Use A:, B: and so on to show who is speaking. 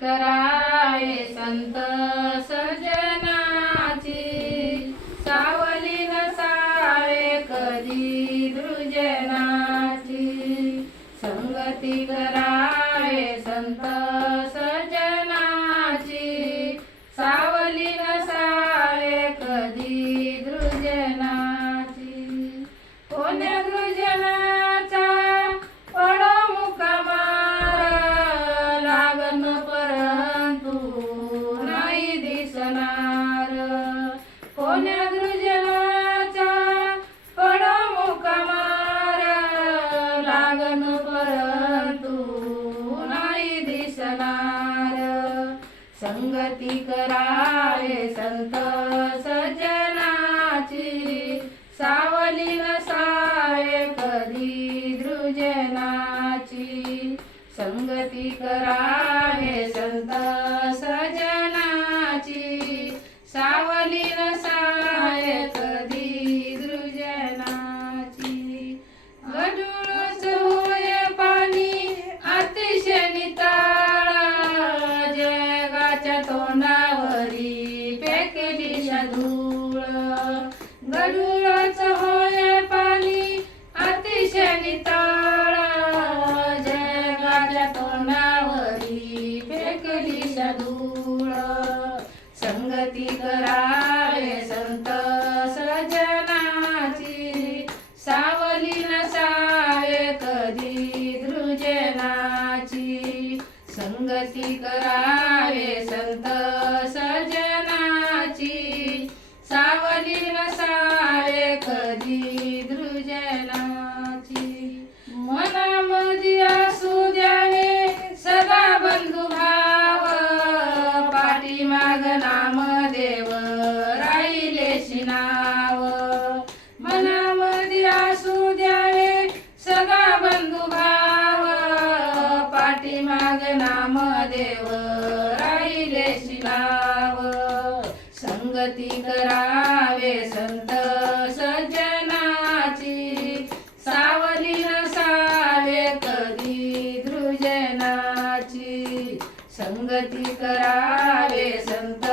A: करावे संत सजनाची. सावली नसावे कधी दृजनाची. संगती करा कोण्या दृजनाचा पडो मुकामार लागन परंतु नाही दिसणार. संगती करावे संत सजनाची सावली नसावे कधी दृजनाची. संगती करावे संत जगाच्या तोंडावरी पेकली धूळ गडू संगती करावे संत. लाग नाम देव राहिले शिलाव. संगती करावे संत सज्जनाची. सावली नसावे कधी धृजनाची संगती करावे संत